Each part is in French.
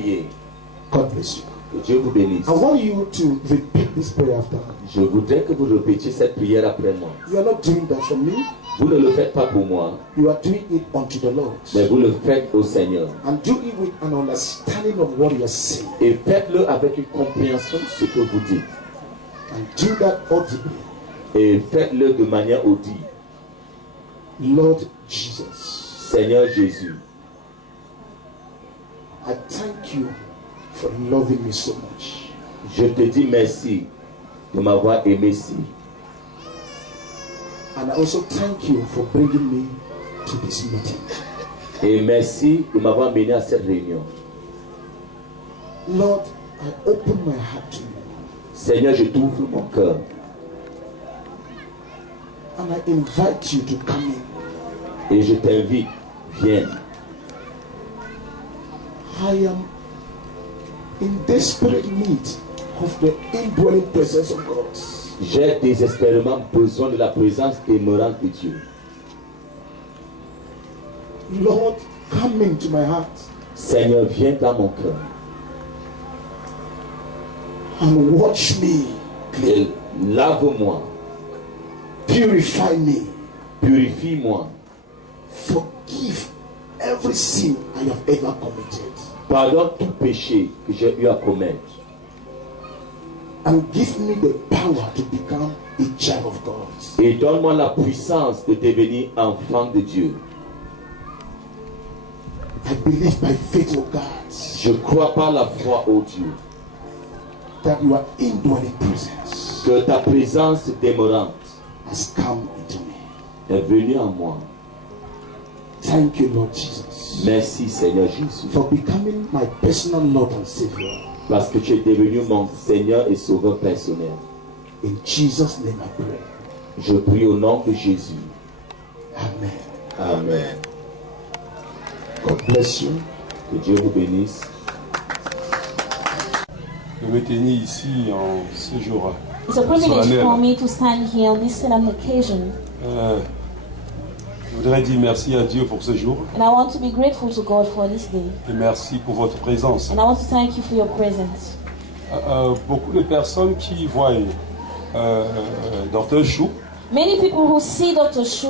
prier. God bless you. Que Dieu vous bénisse. I want you to repeat this prayer after me. Je voudrais que vous répétiez cette prière après moi. You are not doing that for me. Vous ne le faites pas pour moi, You are doing it unto the Lord. mais vous le faites au Seigneur. And do it with an understanding of what you are saying. Et faites-le avec une compréhension de ce que vous dites. And do that audibly. Et faites-le de manière audible. Lord Jesus, Seigneur Jésus, I thank you for loving me so much. je te dis merci de m'avoir aimé si. And I also thank you for bringing me to this meeting. Et merci de m'avoir mené à cette réunion. Lord, I open my heart to you. Seigneur, je t'ouvre mon cœur. And I invite you to come in. Et je t'invite, viens. I am in desperate need of the indwelling presence of God. J'ai désespérément besoin de la présence aimante de Dieu. Lord, come into my heart Seigneur, viens dans mon cœur. and watch me clean. Et lave-moi, Purify me. purifie-moi. Forgive every sin I have ever committed. Pardonne tout péché que j'ai eu à commettre. And give me the power to become a child of God. Et donne-moi la puissance de devenir enfant de Dieu. I believe by faith, O God, Je crois par la foi, ô Dieu, that your indwelling presence que ta présence démorante has come into me. est venue en moi. Thank you, Lord Jesus, Merci, Seigneur Jésus, for becoming my personal Lord and Savior. parce que tu es devenu mon Seigneur et Sauveur personnel. In Jesus' name I pray. Je prie au nom de Jésus. Amen. Amen. God bless you. Que Dieu vous bénisse. De me tenir ici en ce jour It's a privilege solennel. for me to stand here on this solemn occasion, Je voudrais dire merci à Dieu pour ce jour and I want to be grateful to God for this day, et merci pour votre présence. and I want to thank you for your presence. Beaucoup de personnes qui voient Dr. Chou Many people who see Dr. Shu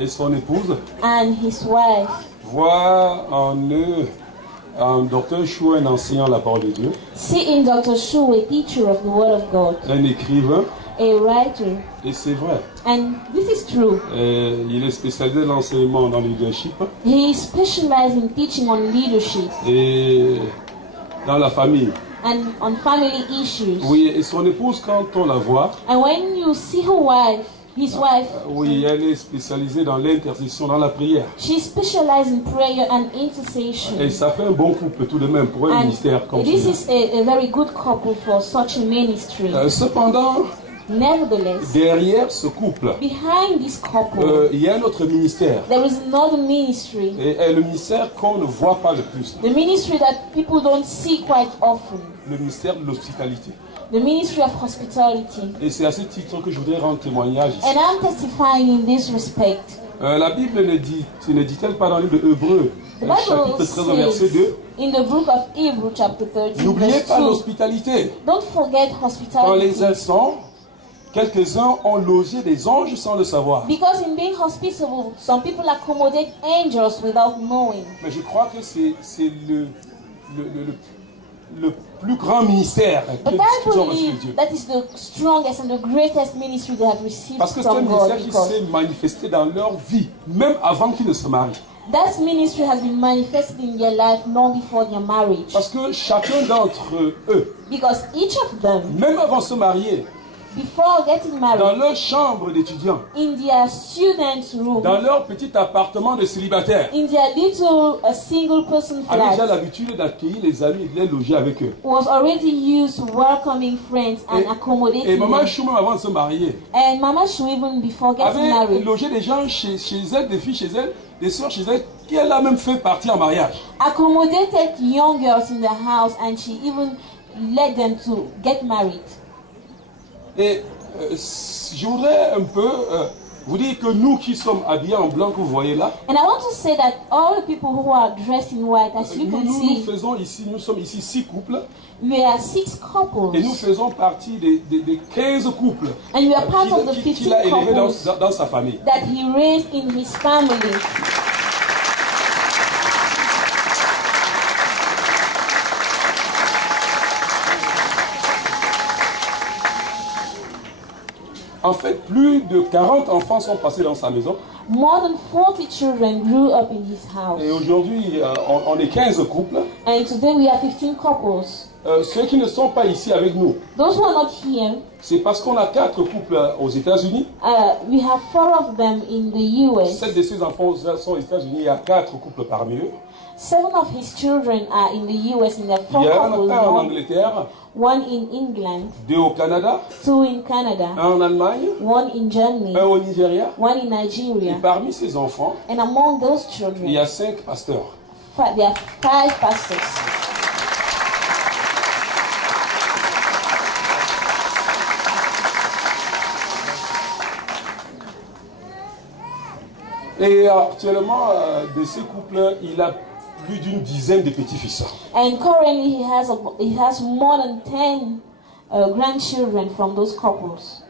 et son épouse and his wife voient en eux, en Dr. Chou, un enseignant de la parole de Dieu, see in Dr. Shu a teacher of the Word of God, un écrivain, a writer, et c'est vrai. and this is true. Il est spécialisé dans l'enseignement dans le leadership He specializes in teaching on leadership et dans la famille. and on family issues. Oui, et son épouse, quand on la voit, And when you see his wife, oui, elle est spécialisée dans l'intercession, dans la prière. she specializes in prayer and intercession. Et ça fait un bon couple tout de même pour un And ministère comme this celui-là. is a very good couple for such a ministry. Cependant, Nevertheless, derrière ce couple, behind this couple, il y a un autre ministère. there is another ministry. Et le ministère qu'on ne voit pas le plus. The ministry that people don't see quite often. Le ministère de l'hospitalité. The ministry of hospitality. Et c'est à ce titre que je voudrais rendre témoignage ici. And I'm testifying in this respect. La Bible ne dit-elle pas dans le livre de Hébreux, The Bible chapitre 13 au verset says 2, in the book of Hebrews chapter 13 n'oubliez verse pas 2, l'hospitalité. don't forget Quand hospitality. les uns sont, quelques-uns ont logé des anges sans le savoir. Because in being hospitable, some people accommodate angels without knowing. Mais je crois que c'est le plus grand ministère But qu'ils I ont reçu de believe Dieu. that is the strongest and the greatest ministry they have received Parce que c'est un from God. ministère qui Because s'est manifesté dans leur vie, même avant qu'ils ne se marient. that ministry has been manifested in their life long before their marriage. Parce que chacun d'entre eux, Because each of them, même avant de se marier, before getting dans married, leur chambre d'étudiants, in their students' room, dans leur petit appartement de célibataire, in their little single person avaient déjà flat, l'habitude d'accueillir les amis et de les loger avec eux. was already used to welcoming friends and Et accommodating Maman them. Chou, même avant de se marier, And Mama Shu, even before getting avait married, logé des gens chez elle, des filles chez elle, des soeurs chez elle, qui elle a même fait partir en mariage. accommodated young girls in the house, and she even led them to get married. Et je voudrais un peu Vous dites que nous qui sommes habillés en blanc que vous voyez là, And I want to say that all the people who are dressed in white, as you can nous see, faisons ici, nous sommes ici 6 couples we are 6 couples. et nous faisons partie des 15 couples And we are part of the qu'il a 15 élevés couples dans sa famille. that he raised in his family. En fait, plus de 40 enfants sont passés dans sa maison. More than 40 children grew up in his house. Et aujourd'hui, on est 15 couples. And today we are 15 couples. Ceux qui ne sont pas ici avec nous, Those who are not here, c'est parce qu'on a 4 couples aux États-Unis. we have 4 of them in the US. 7 de ces enfants sont aux États-Unis. Il y a 4 couples parmi eux. 7 of his children are in the US in their 4 Il y a un couples. en Angleterre, 1 in England, 2 au Canada, 2 in Canada, 1 en Allemagne, 1 in Germany, 1 au Nigeria. 1 in Et Nigeria. parmi ces enfants, And among those il children, y a 5 pasteurs. there are 5 pastors. Et actuellement, de ces couples, il a plus d'une dizaine de petits-fils. And currently he has more than 10 grandchildren from those couples.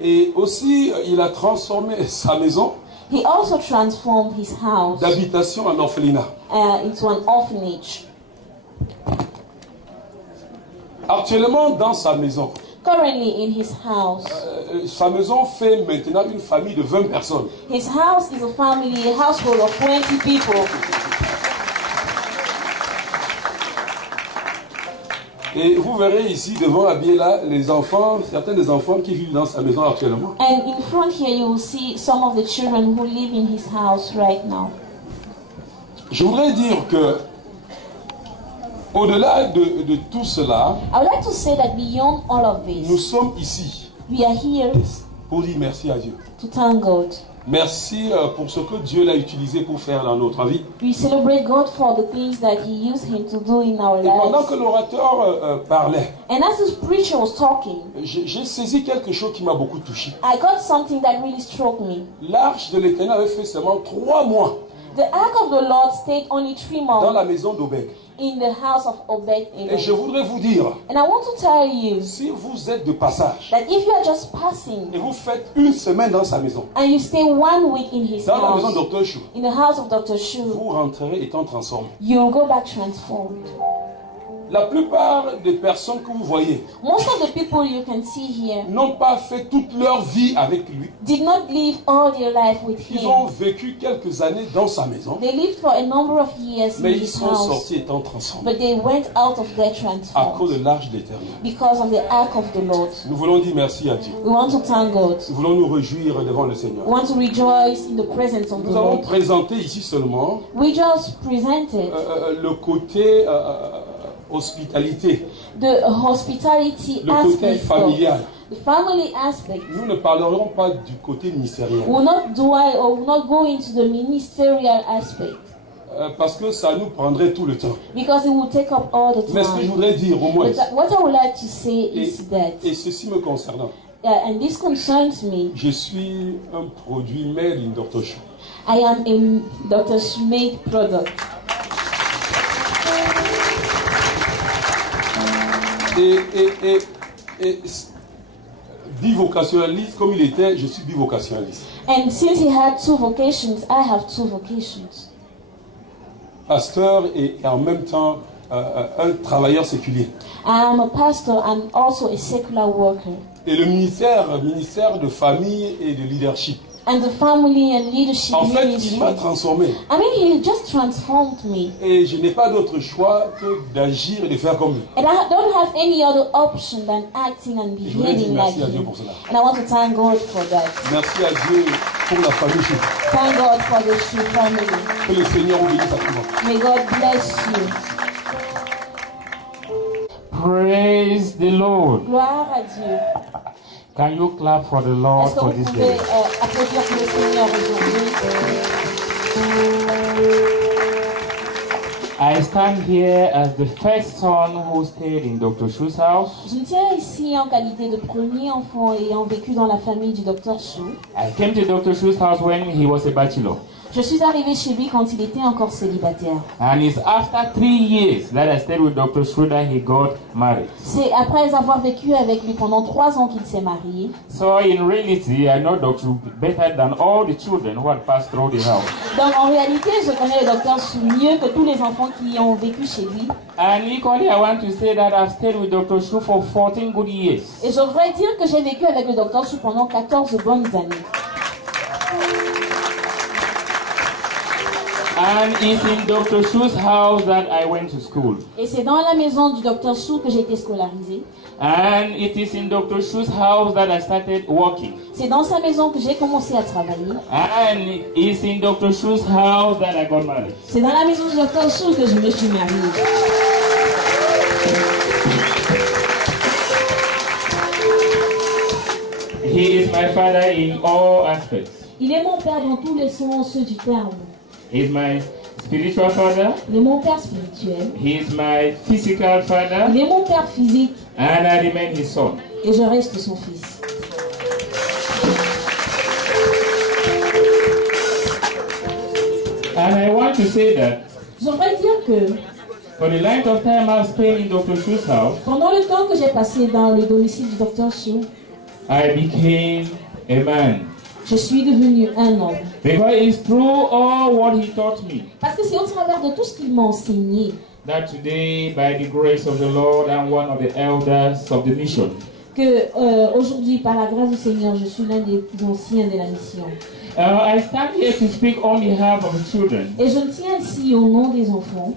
Et aussi, il a transformé sa maison He also transformed his house d'habitation en orphelinat. into an orphanage. Actuellement, dans sa maison, Currently in his house, sa maison fait maintenant une famille de 20 personnes. his house is a household of 20 people. Et vous verrez ici, devant habillé là, les enfants, certains des enfants qui vivent dans sa maison actuellement. And in front here you will see some of the children who live in his house right now. Je voudrais dire que, au-delà de tout cela, I would like to say that beyond all of nous this, sommes ici we are here pour dire merci à Dieu. to thank God. Merci pour ce que Dieu l'a utilisé pour faire dans notre vie. We celebrate God for the things that He used Him to do in our Et pendant lives. que l'orateur parlait, And as this preacher was talking, j'ai saisi quelque chose qui m'a beaucoup touché. I got something that really struck me. L'arche de l'Éternel avait fait seulement 3 mois The ark of the Lord stayed only 3 dans months la maison d'Obed. in the house of Obed Et je Edom. voudrais vous dire, And I want to tell you si vous êtes de passage that if you are just passing et vous faites une semaine dans sa maison, and you stay 1 week in his dans la maison house, de Dr. Chou, in the house of Dr. Shu, vous rentrerez étant transformé. you'll go back transformed. La plupart des personnes que vous voyez Most of the people you can see here n'ont pas fait toute leur vie avec lui. did not live all their life with Ils ont him. vécu quelques années dans sa maison, They lived for a number of years in mais ils his sont house, sortis étant transformés but they went out of their à cause transformed de l'arche de l'Éternel. because of the ark of the Lord. Nous voulons dire merci à Dieu. We want to thank God. Nous voulons nous réjouir devant le Seigneur. We want to rejoice in the presence of the Nous avons Lord. présenté ici seulement We just presented le côté hospitalité, the hospitality le côté aspect, familial. the family aspect. Nous ne parlerons pas du côté ministériel, We will not dwell or will not go into the ministerial aspect parce que ça nous prendrait tout le temps. because it will take up all the Mais ce que je time. voudrais dire au moins, But what I would like to say et, is that, et ceci me concernant, and this concerns me, je suis un produit made in Dr. Chou. I am a Dr. Schmid product. Et bivocationnaliste, comme il était, je suis bivocationnaliste. And since he had 2 vocations, I have 2 vocations. Pasteur et en même temps un travailleur séculier. I am a pastor and also a secular worker. Et le ministère de famille et de leadership. And the family and leadership En fait, ministry. il m'a transformé. I mean, he just transformed me. Et je n'ai pas d'autre choix que d'agir et de faire comme lui. And I don't have any other option than acting and Je voudrais dire behaving like merci à Dieu him. pour cela. And I want to thank God for that. Merci à Dieu pour la famille Chou. Thank God for the Shu family. Que le Seigneur vous bénisse à tout le monde. May God bless you. Praise the Lord. Gloire à Dieu. Can you clap for the Lord Est-ce que for vous this pouvez day? applaudir pour le Seigneur aujourd'hui? I stand here as the first son who stayed in Dr. Shu's house. Je me tiens ici en qualité de premier enfant ayant vécu dans la famille du Dr. Shu. I came to Dr. Shu's house when he was a bachelor. Je suis arrivée chez lui quand il était encore célibataire. And it's after 3 years that I stayed with Dr. Shu that he got married. C'est après avoir vécu avec lui pendant 3 ans qu'il s'est marié. So in reality, I know Dr. Shu better than all the children who had passed through the house. Donc en réalité, je connais le Dr. Shu mieux que tous les enfants qui ont vécu chez lui. And equally, I want to say that I've stayed with Dr. Shu for 14 good years. Et je voudrais dire que j'ai vécu avec le Dr. Shu pendant 14 bonnes années. And it's in Dr. Shu's house that I went to school. Et c'est dans la maison du Dr. Shu que j'ai été scolarisée. And it is in Dr. Shu's house that I started working. C'est dans sa maison que j'ai commencé à travailler. And it's in Dr. Shu's house that I got married. C'est dans la maison du Dr. Shu que je me suis mariée. He is my father in all aspects. Il est mon père dans tous les sens du terme. He is my spiritual father. Il est mon père spirituel. He is my physical father. Il est mon père physique. And I remain his son. Et je reste son fils. And I want to say that J'aimerais dire que for the length of time I've spent in Dr. Shu's house, pendant le temps que j'ai passé dans le domicile du Dr. Shu, I became a man. je suis devenu un homme. Because it's through all what he taught me Parce que c'est au travers de tout ce qu'il m'a enseigné that today, by the grace of the Lord, I'm one of the elders of the mission. que aujourd'hui, par la grâce du Seigneur, je suis l'un des plus anciens de la mission. I stand here to speak on behalf of the children. Et je me tiens ici au nom des enfants,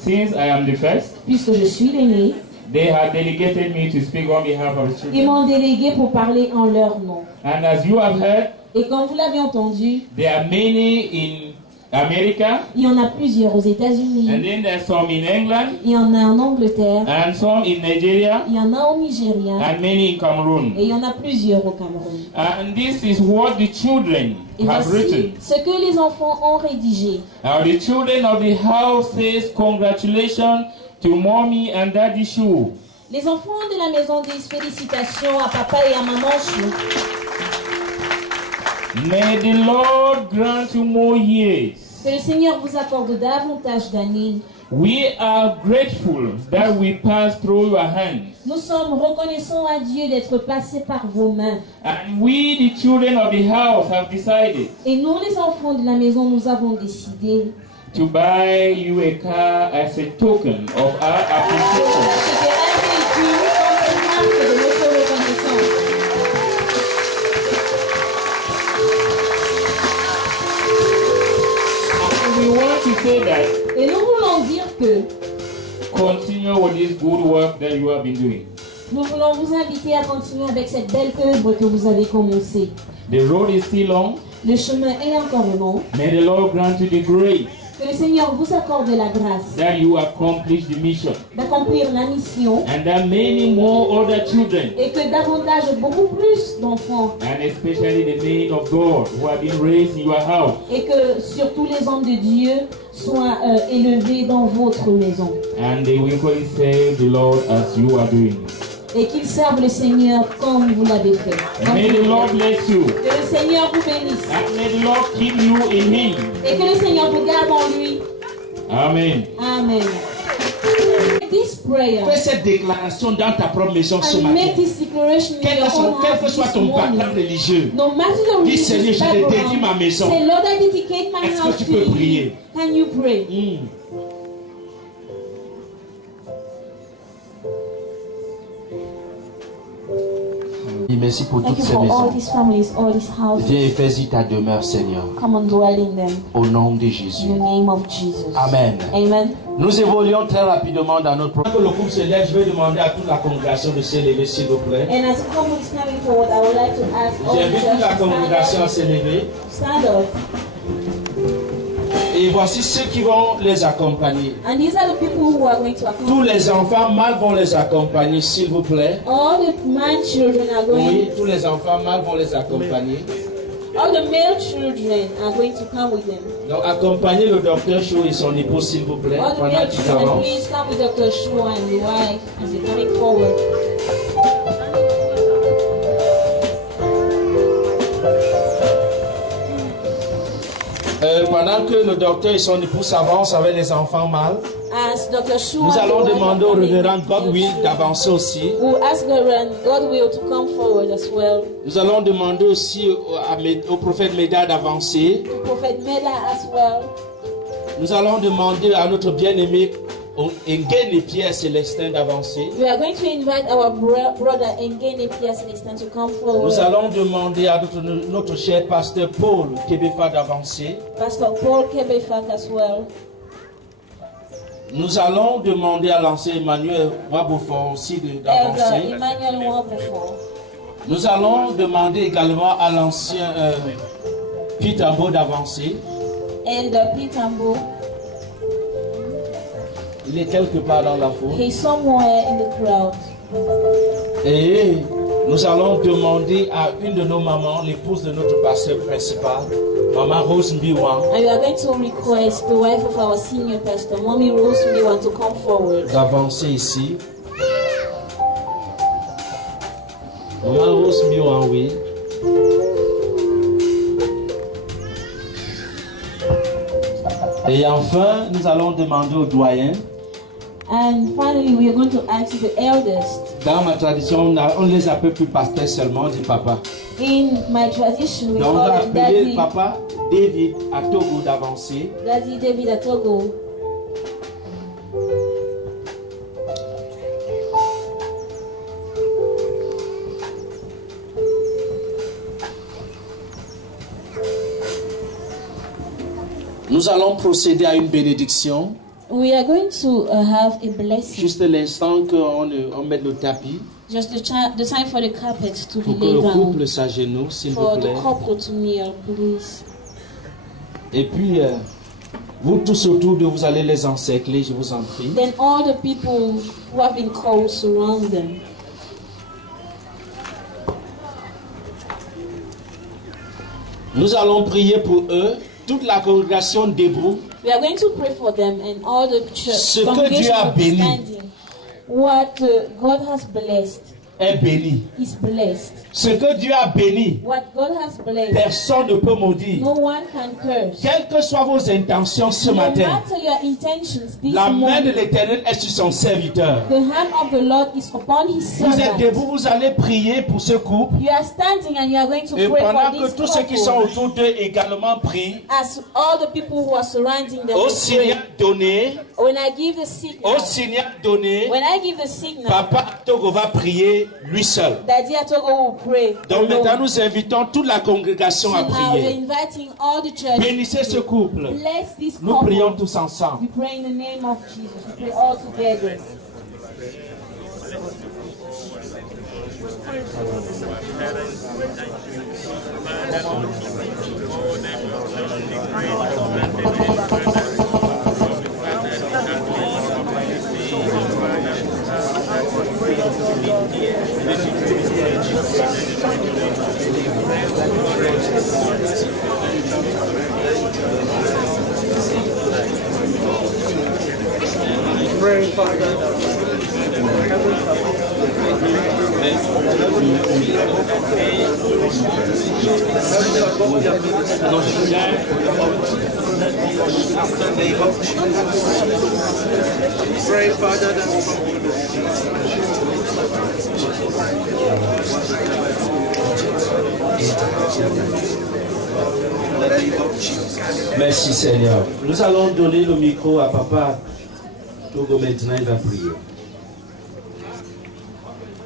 Since I am the first, puisque je suis l'aîné. they have delegated me to speak on behalf of the Ils children. m'ont délégué pour parler en leur nom. And as you have heard, Et comme vous l'avez entendu, there are many in America, il y en a plusieurs aux États-Unis, and then there's some in England, il y en a en Angleterre, and some in Nigeria, il y en a au Nigeria, and many in Cameroon. et il y en a plusieurs au Cameroun. And this is what the children Et have voici written. ce que les enfants ont rédigé. Now the children of the house says congratulations to mommy and daddy Shu. Les enfants de la maison disent félicitations à papa et à maman Shu. May the Lord grant you more years. Que le Seigneur vous accorde davantage d'années. We are grateful that we passed through your hands. Nous sommes reconnaissants à Dieu d'être passés par vos mains. And we, the children of the house, have decided Et nous, les enfants de la maison, nous avons décidé to buy you a car as a token of our de appreciation. acheter un véhicule comme marque de notre reconnaissance. And we want to say that Et nous voulons dire que continue with this good work that you have been doing. nous voulons vous inviter à continuer avec cette belle œuvre que vous avez commencée. The road is still long. Le chemin est encore long. May the Lord grant you the grace Que le Seigneur vous accorde la grâce that you accomplish the mission, d'accomplir la mission and that many more other children, et que davantage, beaucoup plus d'enfants and especially the men of God who have been raised in your house, et que surtout les hommes de Dieu soient élevés dans votre maison and they will equally serve the Lord as you are doing. et qu'ils servent le Seigneur comme vous l'avez fait. And may the Lord bless you, Que le Seigneur vous bénisse and may the Lord keep you in Him. et que le Seigneur vous garde en lui. Amen. Amen. This prayer Fais cette déclaration dans ta propre maison ce and matin. make this declaration in Quel your own que heart soit this ton morning. background religieux, No matter the dis Seigneur, religious je te dédie background, ma maison. say Lord, I dedicate my Est-ce que house tu to peux you. prier? Can you pray? Merci pour Thank toutes you ces for all maisons. these families, all these houses. Viens et fais-y ta demeure, Seigneur, Come and dwell in them au nom de in Jésus. the name of Jesus. Amen. Amen. Nous évoluons très rapidement dans notre Pendant que le groupe se lève, je vais demander à toute la congrégation de se lever, s'il vous plaît. And as the couple is coming forward, I would like to ask all the J'invite toute la church congrégation à to se lever. stand up. Et voici ceux qui vont les accompagner. And these are the people who are going to Tous accompany. les enfants mâles vont les accompagner, s'il vous plaît. All the man children are going. Oui, tous les enfants mâles vont les accompagner. All the male children are going to come with them. Donc accompagnez le docteur Chou et son épouse s'il vous plaît. All the Pendant male qu'ils children, avancent. please come with Dr. Shua and the wife as they're coming forward. Pendant que le docteur et son épouse s'avancent avec les enfants mâles, As Dr. Shua nous and allons the wife demander are au coming révérend with Godwill children, d'avancer aussi. we'll ask Reverend Godwill to come forward as well. Nous allons demander aussi au prophète Médard d'avancer. To Prophet Mela as well. Nous allons demander à notre bien-aimé Engene Pierre Célestin d'avancer. We are going to invite our brother Engene Pierre Celestin to come forward. Nous allons demander à notre cher pasteur Paul Kebefa d'avancer. Pastor Paul Kebefak as well. Nous allons demander à l'ancien Emmanuel Wabofo aussi Elder d'avancer. Emmanuel Wabufo. Nous allons demander également à l'ancien Pitambo d'avancer. Elder Pitambo. Il est quelque part dans la foule. He's somewhere in the crowd. Et nous allons demander à une de nos mamans, l'épouse de notre pasteur principal, Maman Rose Mbiwa, And we are going to request the wife of our senior pastor, Mommy Rose, we want to come forward. d'avancer ici. Maman Rose Mbiwa, oui. Et enfin, nous allons demander aux doyens. And finally, we are going to ask the eldest. Dans ma tradition, on les appelle plus pasteurs seulement, dit papa. In my tradition, we Donc on va call them appeler Daddy, papa David à Togo d'avancer. Daddy David Atogo. Nous allons procéder à une bénédiction. We are going to have a blessing. Juste l'instant qu'on mette le tapis Just the time for the carpet to be pour que laid le down. couple s'agenouille, s'il vous For the plaît. couple to kneel, please. Et puis, vous tous autour de vous allez les encercler, je vous en prie. Then all the people who have been called surround them. Nous allons prier pour eux. Toute la congrégation debout. We are going to pray for them and all the church Ce que congregation Dieu a will be béni. standing. What God has blessed Est béni. is blessed. Ce que Dieu a béni, What God has blessed, personne ne peut maudire. no one can curse. Quelles que soient vos intentions ce No matin, matter your intentions this la main de morning, l'Éternel est sur son serviteur. the hand of the Lord is upon his Vous êtes servant. debout, vous allez prier pour ce couple. You are standing and you are going to Et pray pendant for que this tous ceux qui sont couple. autour d'eux également prient, As all the people who are surrounding them au will signal pray. donné, When I give the signal, au signal donné, when I give the signal, Papa Togo va prier lui seul. Daddy Atogo will pray. Donc alone. maintenant nous invitons toute la congrégation à So now we're prier. inviting all the church. Bénissez ce couple. Bless this Nous couple. prions tous ensemble. We pray in the name of Jesus. We pray all together. Pray, Father, that Merci Seigneur. Nous allons donner le micro à Papa Togo maintenant, il va prier.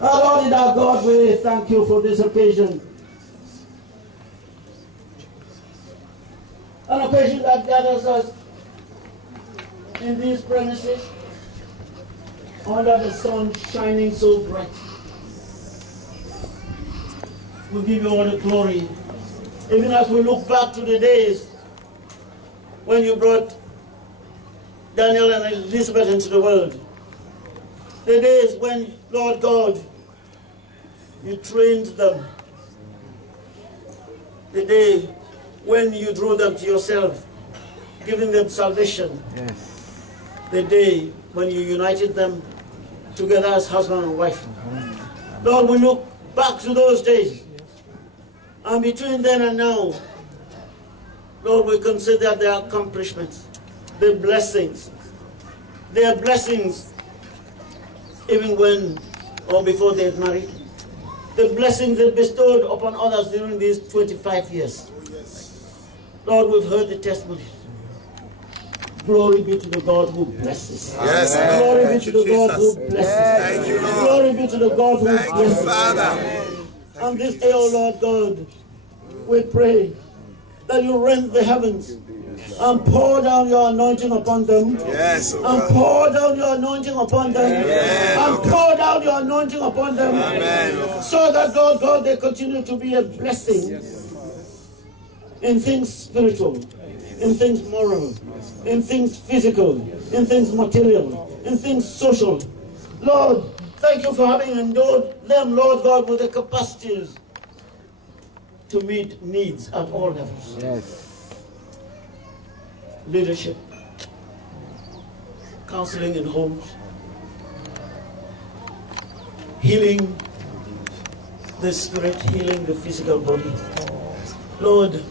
Our Lord and our God, we thank you for this occasion. An occasion that gathers us in these premises under the sun shining so bright. We give you all the glory. Even as we look back to the days when you brought Daniel and Elizabeth into the world. The days when, Lord God, you trained them. the day when you drew them to yourself, giving them salvation. The day when you united them together as husband and wife. Lord, we look back to those days. And between then and now, Lord, we consider their accomplishments, their blessings. Their blessings even when or before they had married. The blessings they bestowed upon others during these 25 years. Lord, we've heard the testimonies. Glory be to the God who blesses. Yes. Glory be to the God who blesses. Thank you, Lord. Glory be to the God who Thank you, blesses. Father. And this day, O Lord God, we pray that you rend the heavens and pour down your anointing upon them. Yes, oh And God. pour down your anointing upon them. Amen, And oh God. pour down your anointing upon them. Amen, oh God. So that, Lord God, they continue to be a blessing in things spiritual, in things moral, in things physical, in things material, in things social. Lord, thank you for having endowed them, Lord God, with the capacities to meet needs at all levels. Yes. Leadership, counseling in homes, healing the spirit, healing the physical body. Lord,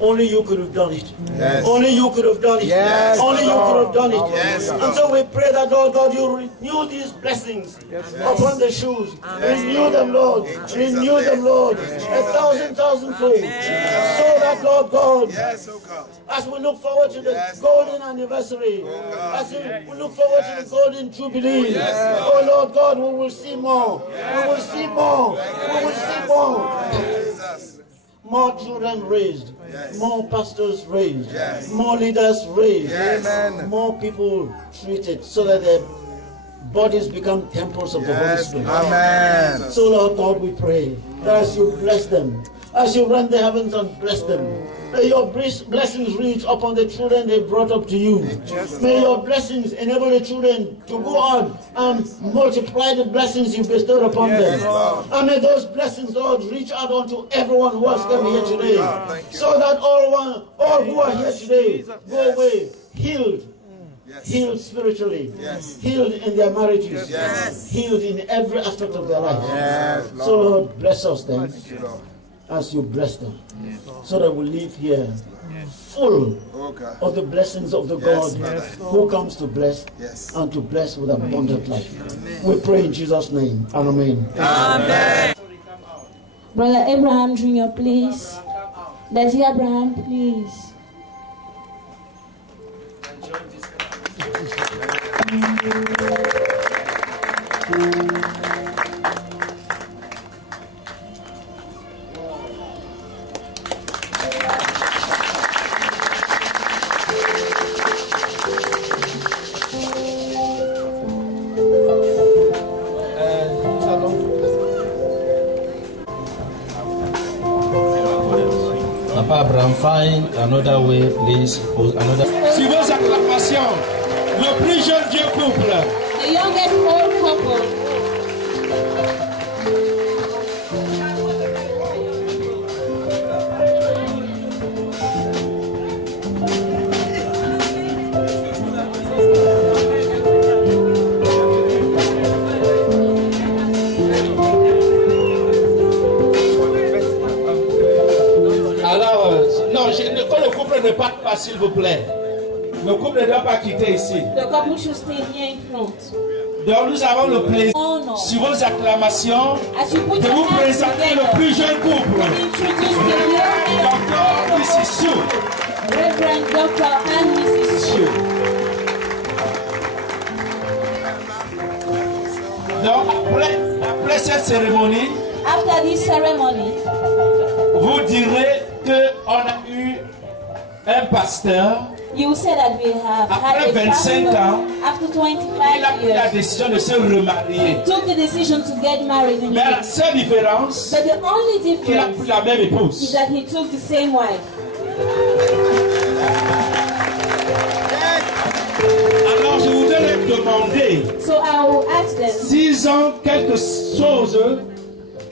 only you could have done it. Yes. Only you could have done it. Yes, Only you could have done it. Yes, And so we pray that, Lord God, you renew these blessings upon the shoes. Renew them, Lord. Renew them, Lord. 1,000,000 fold. So that, Lord God, Yes, oh God. as we look forward to the golden anniversary, as we look forward to the golden jubilee, oh Lord God, we will see more. We will see more. We will see more. Jesus. More children raised, Yes. more pastors raised, Yes. more leaders raised, Yes. Amen. more people treated so that their bodies become temples of the Holy Yes. Spirit. Amen. So Lord God, we pray that as you bless them, as you rend the heavens and bless them, may your blessings reach upon the children they brought up to you. May your blessings enable the children to go on and multiply the blessings you bestowed upon them. And may those blessings, Lord, reach out unto everyone who has come here today. So that all who are here today go away healed. Healed spiritually, healed in their marriages, healed in every aspect of their life. So Lord, bless us then as you bless them, so that we live here full Oh God. of the blessings of the Yes, God Father. who comes to bless Yes. and to bless with abundant life. We pray in Jesus' name. Amen. Brother Abraham Jr., please. Daddy Abraham, please. Papa Abraham, find another way, please. Another. Si vos acclamations, le plus jeune vieux couple, The youngest old couple. Alors, non, quand le couple ne parte pas, s'il vous plaît. Le couple ne doit pas quitter ici. The couple should stay here in front. Donc, nous avons le plaisir, Honor. sur vos acclamations, As you put de your vous hands présenter le together plus jeune and couple. introduce the youngest Docteur Mrs. Sue. Reverend Dr. and Mrs. Shu. Donc, après cette cérémonie, After this ceremony, vous direz qu'on a eu un pasteur. you say that we have Après had a 25 pastor ans, after Il a 25 pris la years décision de se remarier. took the decision to get married Mais la again. seule différence, But the only qu'il a pris difference la même is épouse. that he took the same wife. Alors je voudrais leur demander So I will ask them s'ils ont quelque chose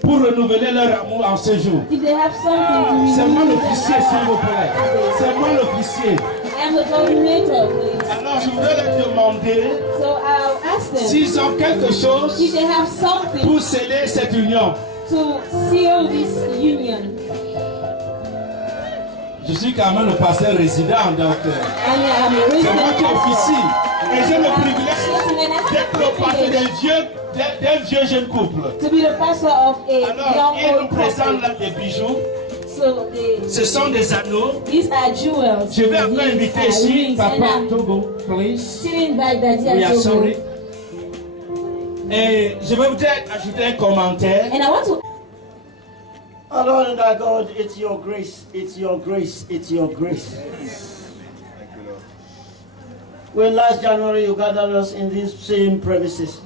pour renouveler leur amour en ce jour. If they have something to C'est moi renew l'officier, s'il vous plaît. C'est moi l'officier. I'm the coordinator, please. Alors, je voudrais leur demander So I'll ask them s'ils ont quelque chose if they have something pour sceller cette union. to seal this union. Je suis quand même le pasteur résident, donc And I'm a c'est moi qui resident officie. Et j'ai le privilège pastor. And I d'être le pasteur d'un vieux jeune couple. to be the pastor of a Alors, young ils nous old présentent couple. là des bijoux. So Ce sont des anneaux. these are jewels. Je vais encore These inviter are ici rings. And Papa I'm Togo, please. sitting back that We are Togo. sorry. Et je vais peut-être ajouter un commentaire. And I want to Our Lord and our God, it's your grace, it's your grace, it's your grace. When last January you gathered us in these same premises,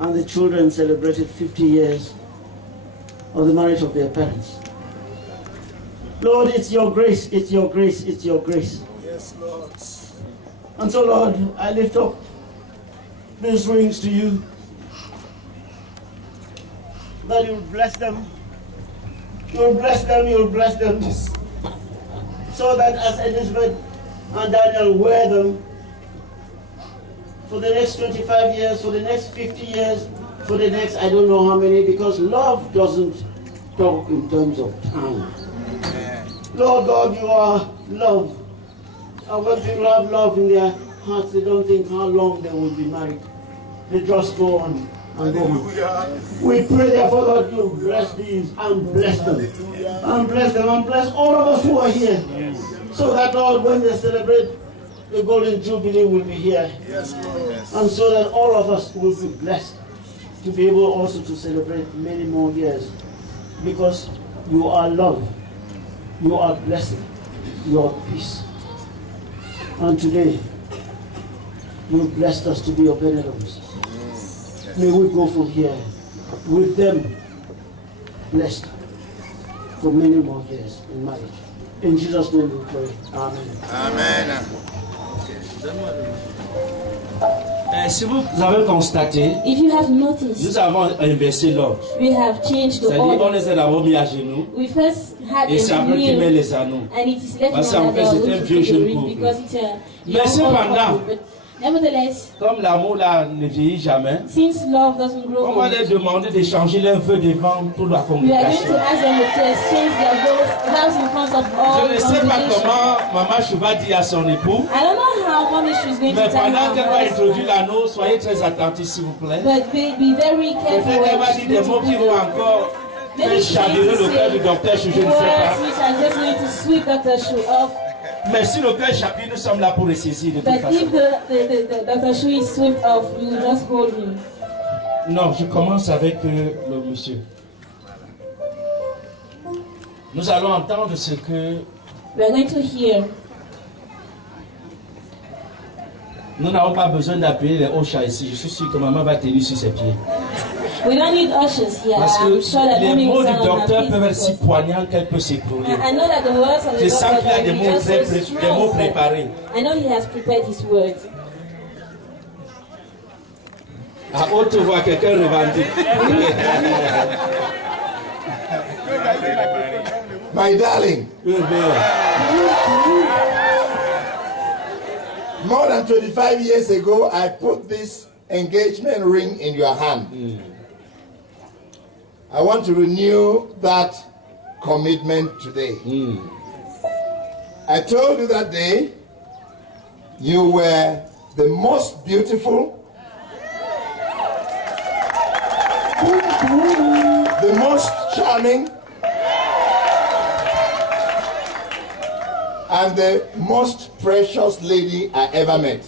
and the children celebrated 50 years of the marriage of their parents. Lord, it's your grace, it's your grace, it's your grace. Yes, Lord. And so, Lord, I lift up these rings to you, that you'll bless them. You'll bless them, you'll bless them. So that as Elizabeth and Daniel wear them for the next 25 years, for the next 50 years, for the next I don't know how many, because love doesn't talk in terms of time. Lord God, you are love. And when people have love in their hearts, they don't think how long they will be married. They just go on and go on. We pray therefore that you bless these and bless them. And bless them and bless all of us who are here. So that, Lord, when they celebrate the Golden Jubilee, will be here. Yes, Lord. And so that all of us will be blessed to be able also to celebrate many more years. Because you are love. You are blessing. You are peace. And today, you blessed us to be your benefactors. May we go from here with them blessed for many more years in marriage. In Jesus' name we pray. Amen. Amen. Si vous avez constaté, if you have noticed, nous avons inversé l'ordre. we have changed the C'est-à-dire on order. les a d'abord mis à genoux We first had et c'est a après qu'ils mettent meal, les anneaux. and it is left Parce on qu'en fait, that c'est un vieux jeune couple. because it's a Mais young old cependant, couple. But nevertheless, Comme l'amour là ne vieillit jamais, since love doesn't grow on va old, leur demander d'échanger leur vœu devant toute la we are going congrégation. to ask them to exchange their vows in front of all Je ne sais pas congregation. comment Maman Chouva dit à son époux, I don't know how mommy is going mais to tell pendant her qu'elle va husband, introduire l'anneau, soyez très attentifs s'il vous plaît. but be very careful Peut-être qu'elle va when dire she's des mots going qui to vont do encore Maybe faire she's chavirer going to le cœur du say docteur Chou, je ne sais words pas. which are just going to sweep Dr. Shu off. Mais si le cœur chavire, nous sommes là pour le saisir de toute But façon. if the Dr. Shu is swept off, you will just hold him. Non, je commence avec le monsieur. Nous allons entendre ce que We are going to hear. nous n'avons pas besoin d'appeler les Ocha ici. Je suis sûr que maman va tenir sur ses pieds. We don't need ushers here. Parce I'm sure that que les mommy mots will du stand on her docteur feet peuvent être si because poignants qu'elle peut s'écrouler. I know that the words of the Je sens doctor qu'il y a are des mots just très so des mots strong. préparés. I know he has prepared his words. À haute voix, quelqu'un revendique. My darling, more than 25 years ago, I put this engagement ring in your hand. I want to renew that commitment today. I told you that day you were the most beautiful, the most charming, and the most precious lady I ever met.